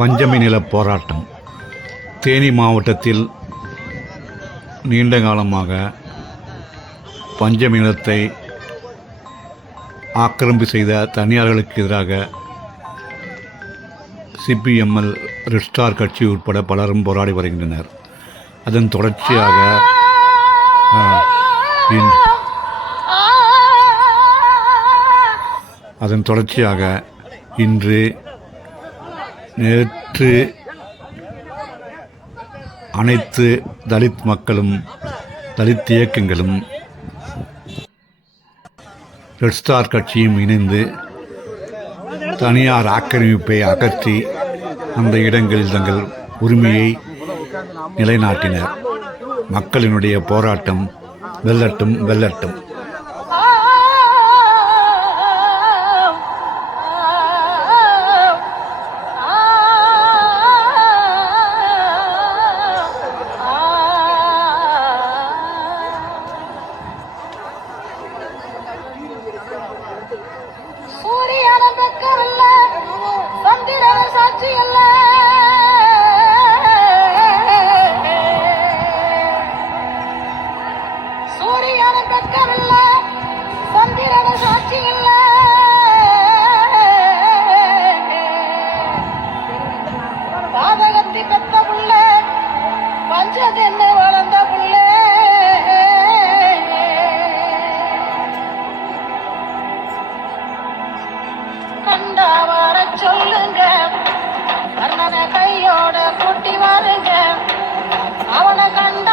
பஞ்சமி நில போராட்டம். தேனி மாவட்டத்தில் நீண்ட காலமாக பஞ்சமி நிலத்தை ஆக்கிரமிப்பு செய்த தனியார்களுக்கு எதிராக சிபிஎம்எல், ரெட் ஸ்டார் கட்சி உட்பட பலரும் போராடி வருகின்றனர். அதன் தொடர்ச்சியாக இன்று நேற்று அனைத்து தலித் மக்களும் தலித் இயக்கங்களும் ரெட் ஸ்டார் கட்சியும் இணைந்து தனியார் ஆக்கிரமிப்பை அகற்றி அந்த இடங்களில் தங்கள் உரிமையை நிலைநாட்டினர். மக்களினுடைய போராட்டம் வெல்லட்டும் வெல்லட்டும். சூரியன பக்கமல்ல, சந்திரன சாட்சி அல்ல. சூரியன பக்கமல்ல, சந்திரன சாட்சி அல்ல. பாதகத்தி பெத்த புள்ள, பஞ்சதென்னு வளர்ந்த புள்ள. கண்டா வர சொல்லுங்க, கர்ணனை கையோட கூட்டி வாருங்க. அவனை கண்ட